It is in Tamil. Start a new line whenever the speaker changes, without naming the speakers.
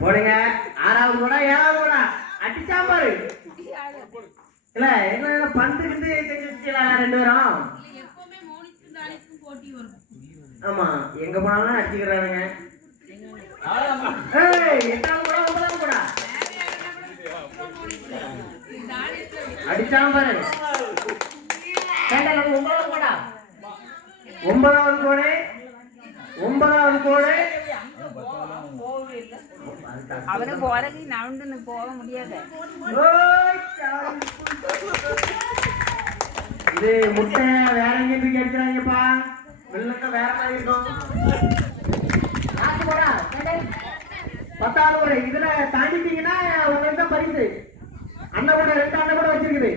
போடுங்க. ஆறாவது கூட ஏழாவது கூட அடிச்சா பாரு இல்ல என்ன பந்து கிந்து செஞ்சு வச்சுக்கலாம் ரெண்டு பேரும்? ஆமா எங்க போனாலும் அடிச்சுக்கிறானுங்க ஏய் எட்டாவது கூட ஒன்பதாவது கூட அடிச்சான் பாரு. ஒன்பதாவது கூட ஒன்பதாவது கோடு ஒன்பதாவது கோடு
அவனு போறதுக்கு நவுண்டு போக முடியாது.
இது முட்டை வேற எங்கேயும் வெள்ளத்தை வேற மாதிரி இருக்கும். பத்தாவது கூட இதுல தாண்டிட்டீங்கன்னா உங்களுக்கு தான் பரிசு. அண்ணன் கூட ரெண்டு அண்ணன் கூட வச்சிருக்குது.